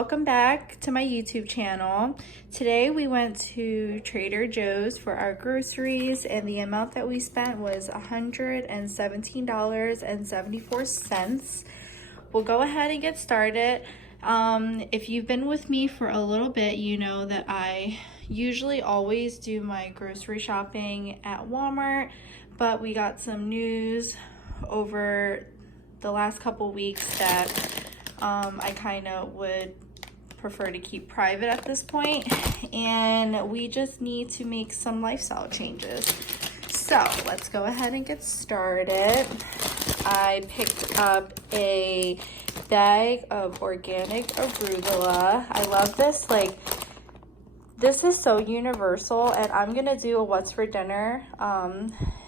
welcome back to my YouTube channel. Today we went to Trader Joe's for our groceries and the amount that we spent was $117.74. We'll go ahead and get started. If you've been with me for a little bit, you know that I usually always do my grocery shopping at Walmart, but we got some news over the last couple weeks that I kind of would prefer to keep private at this point, and we just need to make some lifestyle changes. So let's go ahead and get started. I picked up a bag of organic arugula. I love this. Like, this is so universal, and I'm gonna do a what's for dinner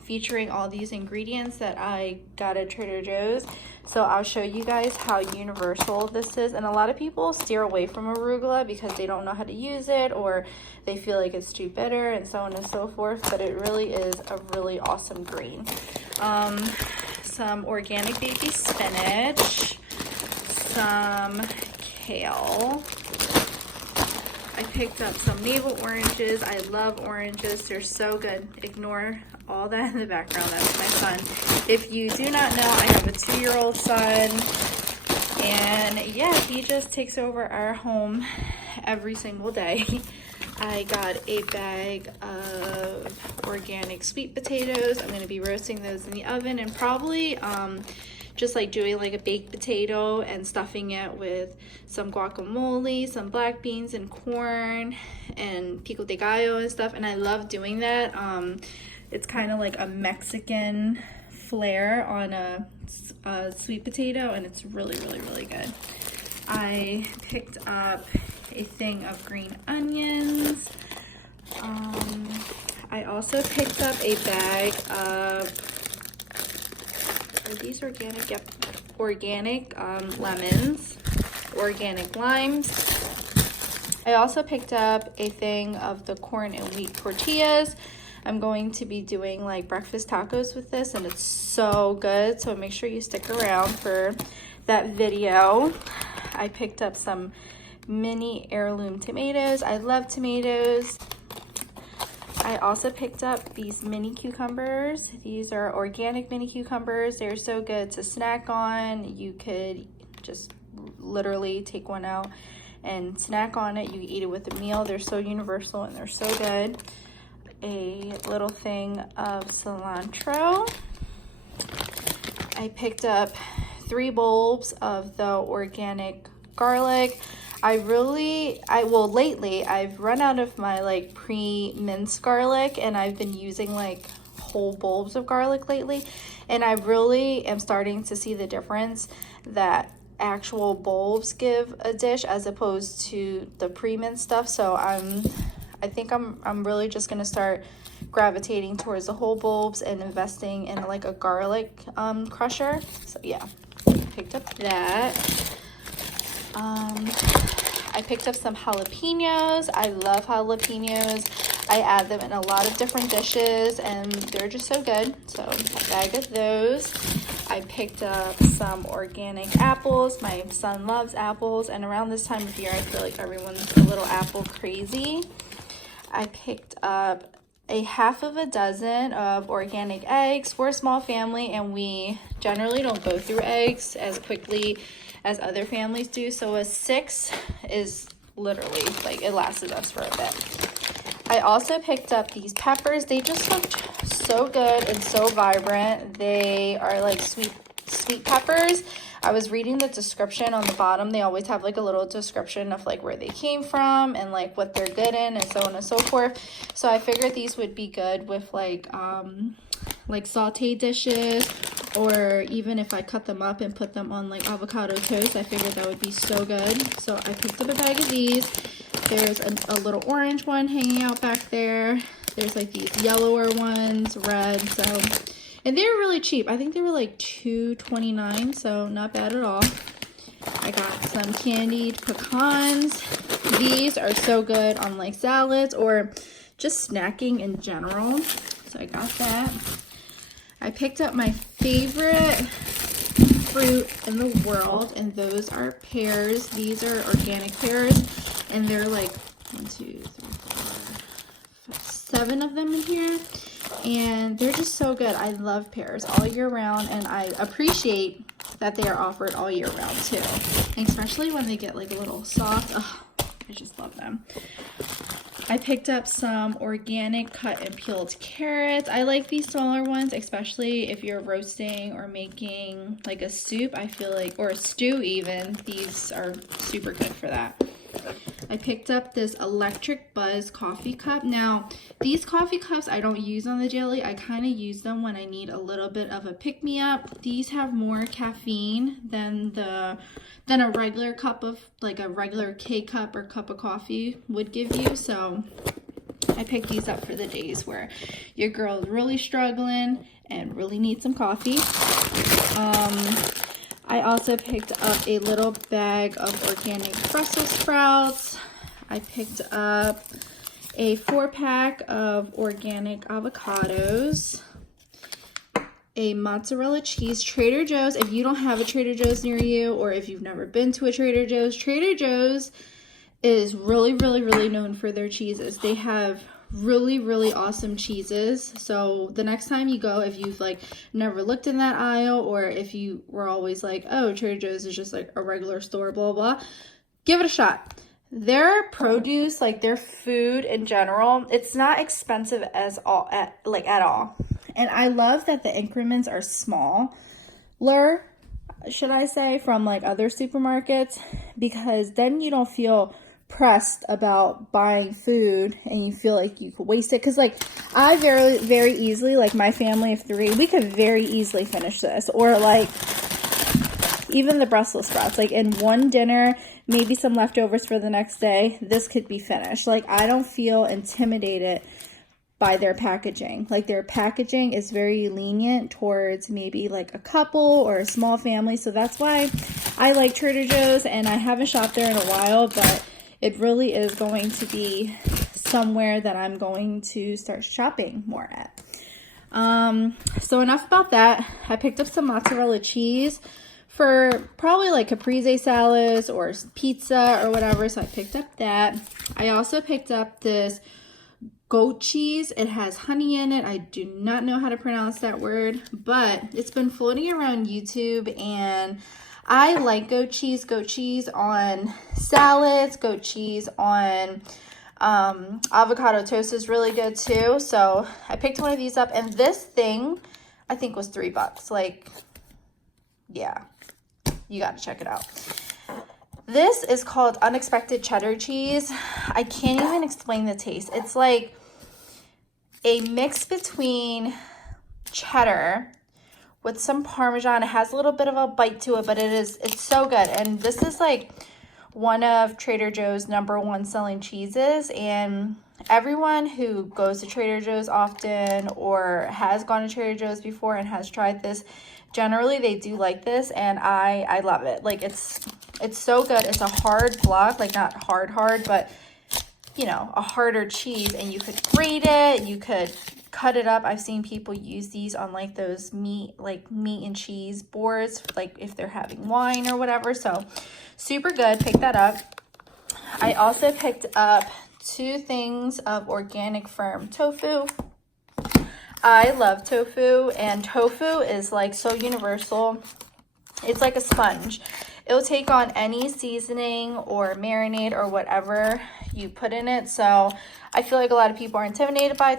featuring all these ingredients that I got at Trader Joe's. So I'll show you guys how universal this is. And a lot of people steer away from arugula because they don't know how to use it, or they feel like it's too bitter and so on and so forth, but it really is a really awesome green. Some organic baby spinach, some kale. I picked up some navel oranges. I love oranges, they're so good. Ignore all that in the background, that's my son. If you do not know, I have a 2-year-old son, and yeah, he just takes over our home every single day. I got a bag of organic sweet potatoes. I'm gonna be roasting those in the oven and probably just like doing like a baked potato and stuffing it with some guacamole, some black beans and corn and pico de gallo and stuff. And I love doing that. It's kind of like a Mexican flair on a sweet potato, and it's really, really, really good. I picked up a thing of green onions. I also picked up a bag of, are these organic? Yep, organic lemons, organic limes. I also picked up a thing of the corn and wheat tortillas. I'm going to be doing like breakfast tacos with this, and it's so good, so make sure you stick around for that video. I picked up some mini heirloom tomatoes. I love tomatoes. I also picked up these mini cucumbers. These are organic mini cucumbers. They're so good to snack on. You could just literally take one out and snack on it. You eat it with a meal. They're so universal and they're so good. A little thing of cilantro. I picked up 3 bulbs of the organic garlic. Lately I've run out of my like pre-minced garlic, and I've been using like whole bulbs of garlic lately, and I really am starting to see the difference that actual bulbs give a dish as opposed to the pre-minced stuff. So I think I'm really just gonna start gravitating towards the whole bulbs and investing in like a garlic crusher. So yeah, picked up that. I picked up some jalapenos. I love jalapenos. I add them in a lot of different dishes and they're just so good. So a bag of those. I picked up some organic apples. My son loves apples, and around this time of year I feel like everyone's a little apple crazy. I picked up a half of a dozen of organic eggs. We're a small family and we generally don't go through eggs as quickly as other families do. So a 6 is literally like, it lasted us for a bit. I also picked up these peppers. They just looked so good and so vibrant. They are like sweet peppers. I was reading the description on the bottom. They always have like a little description of like where they came from and like what they're good in and so on and so forth. So I figured these would be good with like saute dishes, or even if I cut them up and put them on like avocado toast, I figured that would be so good. So I picked up a bag of these. There's a little orange one hanging out back there. There's like these yellower ones, red, so. And they're really cheap. I think they were like $2.29, so not bad at all. I got some candied pecans. These are so good on like salads or just snacking in general. So I got that. I picked up my favorite fruit in the world, and those are pears. These are organic pears, and they're like 1, 2, 3, 4, 5, 7 of them in here, and they're just so good. I love pears all year round, and I appreciate that they are offered all year round too, and especially when they get like a little soft. Oh, I just love them. I picked up some organic cut and peeled carrots. I like these smaller ones, especially if you're roasting or making like a soup, I feel like, or a stew even. These are super good for that. I picked up this Electric Buzz coffee cup. Now, these coffee cups I don't use on the daily. I kind of use them when I need a little bit of a pick-me-up. These have more caffeine than a regular cup of, like a regular K-cup or cup of coffee would give you. So I picked these up for the days where your girl is really struggling and really needs some coffee. I also picked up a little bag of organic Brussels sprouts. I picked up a 4-pack of organic avocados, a mozzarella cheese. Trader Joe's, if you don't have a Trader Joe's near you, or if you've never been to a Trader Joe's is really, really, really known for their cheeses. They have really, really awesome cheeses. So the next time you go, if you've like never looked in that aisle, or if you were always like, oh, Trader Joe's is just like a regular store, blah, blah, give it a shot. Their produce, like their food in general, it's not expensive at all. And I love that the increments are smaller, should I say, from like other supermarkets, because then you don't feel pressed about buying food and you feel like you could waste it. Because like I very easily, like my family of 3, we could very easily finish this, or like even the Brussels sprouts, like in one dinner, maybe some leftovers for the next day, this could be finished. Like I don't feel intimidated by their packaging. Like their packaging is very lenient towards maybe like a couple or a small family. So that's why I like Trader Joe's, and I haven't shopped there in a while, but it really is going to be somewhere that I'm going to start shopping more at. So enough about that. I picked up some mozzarella cheese for probably like caprese salads or pizza or whatever. So I picked up that. I also picked up this goat cheese. It has honey in it. I do not know how to pronounce that word, but it's been floating around YouTube, and I like goat cheese. Goat cheese on salads, goat cheese on avocado toast is really good too. So I picked one of these up, and this thing I think was $3. Like, yeah, you got to check it out. This is called Unexpected Cheddar Cheese. I can't even explain the taste. It's like a mix between cheddar with some Parmesan. It has a little bit of a bite to it, but it's so good. And this is like one of Trader Joe's #1 selling cheeses. And everyone who goes to Trader Joe's often or has gone to Trader Joe's before and has tried this, generally they do like this, and I love it. Like it's so good. It's a hard block, like not hard, but you know, a harder cheese, and you could grate it, you could cut it up. I've seen people use these on like those meat and cheese boards, like if they're having wine or whatever. So super good. Pick that up. I also picked up 2 things of organic firm tofu. I love tofu, and tofu is like so universal. It's like a sponge. It'll take on any seasoning or marinade or whatever you put in it. So I feel like a lot of people are intimidated by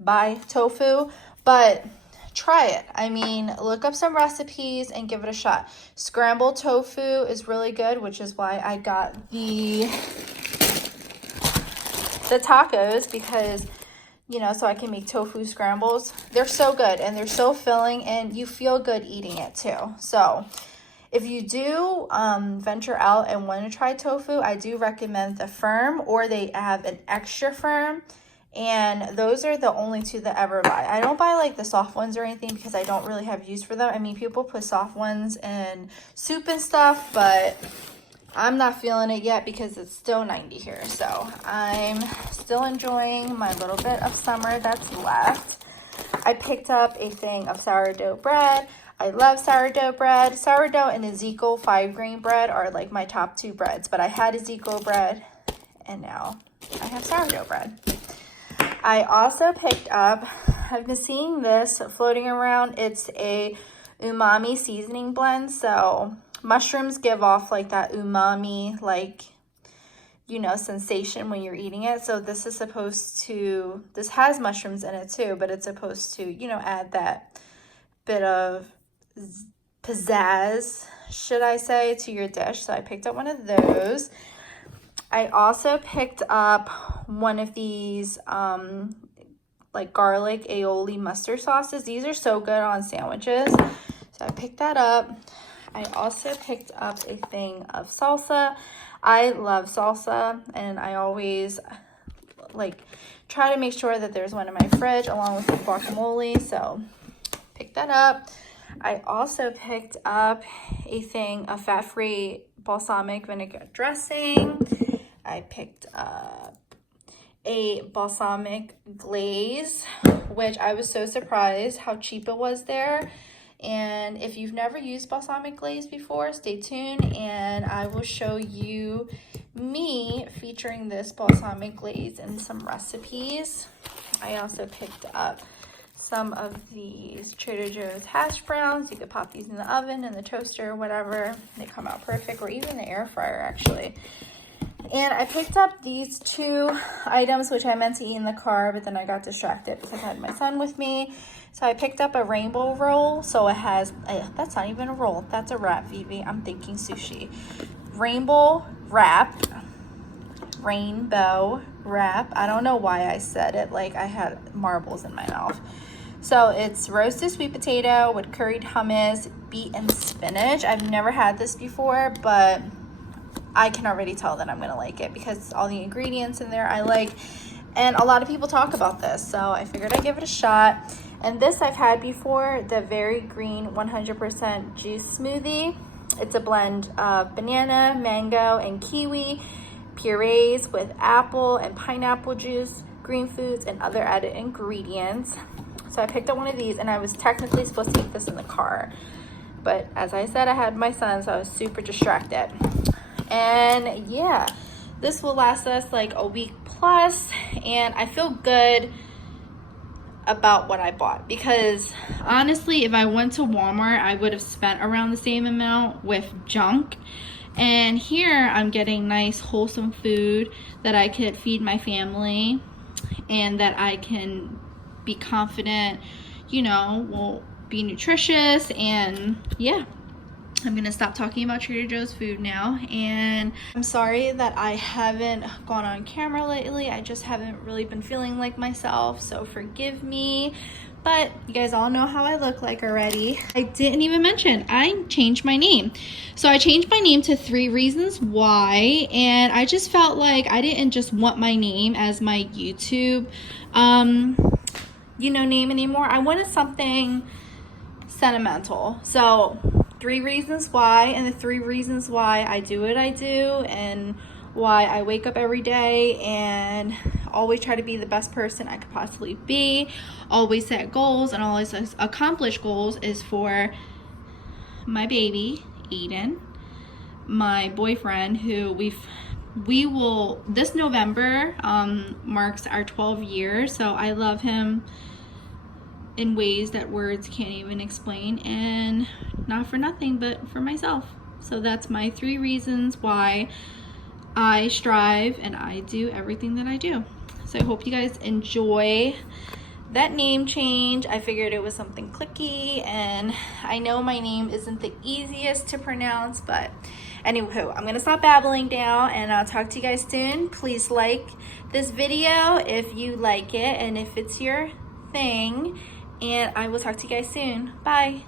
by tofu, but try it. I mean, look up some recipes and give it a shot. Scrambled tofu is really good, which is why I got the tacos, because you know, so I can make tofu scrambles. They're so good, and they're so filling, and you feel good eating it too. So if you do venture out and want to try tofu, I do recommend the firm, or they have an extra firm, and those are the only 2 that I ever buy. I don't buy like the soft ones or anything because I don't really have use for them. I mean, people put soft ones in soup and stuff, but I'm not feeling it yet because it's still 90 here. So I'm still enjoying my little bit of summer that's left. I picked up a thing of sourdough bread. I love sourdough bread. Sourdough and Ezekiel 5-grain bread are like my top 2 breads, but I had Ezekiel bread and now I have sourdough bread. I also picked up, I've been seeing this floating around. It's a umami seasoning blend. So mushrooms give off like that umami, like, you know, sensation when you're eating it. So this is supposed to, this has mushrooms in it too, but it's supposed to, you know, add that bit of pizzazz, should I say, to your dish. So I picked up one of those. I also picked up one of these like garlic aioli mustard sauces. These are so good on sandwiches. So I picked that up. I also picked up a thing of salsa. I love salsa, and I always like try to make sure that there's one in my fridge along with the guacamole. So pick that up. I also picked up a thing of fat-free balsamic vinegar dressing. I picked up a balsamic glaze, which I was so surprised how cheap it was there. And if you've never used balsamic glaze before, stay tuned and I will show you me featuring this balsamic glaze in some recipes. I also picked up some of these Trader Joe's hash browns. You could pop these in the oven, in the toaster, or whatever. They come out perfect, or even the air fryer actually. And I picked up these 2 items, which I meant to eat in the car, but then I got distracted because I had my son with me. So I picked up a rainbow roll. So it has, that's not even a roll. That's a wrap, Vivi. I'm thinking sushi. Rainbow wrap. Rainbow wrap. I don't know why I said it like I had marbles in my mouth. So it's roasted sweet potato with curried hummus, beet, and spinach. I've never had this before, but I can already tell that I'm gonna like it because all the ingredients in there I like, and a lot of people talk about this, so I figured I'd give it a shot. And this I've had before, the Very Green 100% juice smoothie. It's a blend of banana, mango, and kiwi purees with apple and pineapple juice, green foods, and other added ingredients. So I picked up one of these, and I was technically supposed to eat this in the car, but as I said, I had my son, so I was super distracted. And yeah, this will last us like a week plus, and I feel good about what I bought because honestly, if I went to Walmart, I would have spent around the same amount with junk. And here I'm getting nice wholesome food that I could feed my family and that I can be confident, you know, will be nutritious. And yeah, I'm gonna stop talking about Trader Joe's food now, and I'm sorry that I haven't gone on camera lately. I just haven't really been feeling like myself, so forgive me. But you guys all know how I look like already. I didn't even mention, I changed my name. So I changed my name to 3 Reasons Why, and I just felt like I didn't just want my name as my YouTube, you know, name anymore. I wanted something sentimental. So 3 reasons why, and the 3 reasons why I do what I do, and why I wake up every day and always try to be the best person I could possibly be, always set goals and always accomplish goals, is for my baby Aiden, my boyfriend, who we will this November marks our 12 years, so I love him in ways that words can't even explain, and not for nothing but for myself. So that's my 3 reasons why I strive and I do everything that I do. So I hope you guys enjoy that name change. I figured it was something clicky, and I know my name isn't the easiest to pronounce, but anywho, I'm gonna stop babbling now and I'll talk to you guys soon. Please like this video if you like it and if it's your thing, and I will talk to you guys soon. Bye.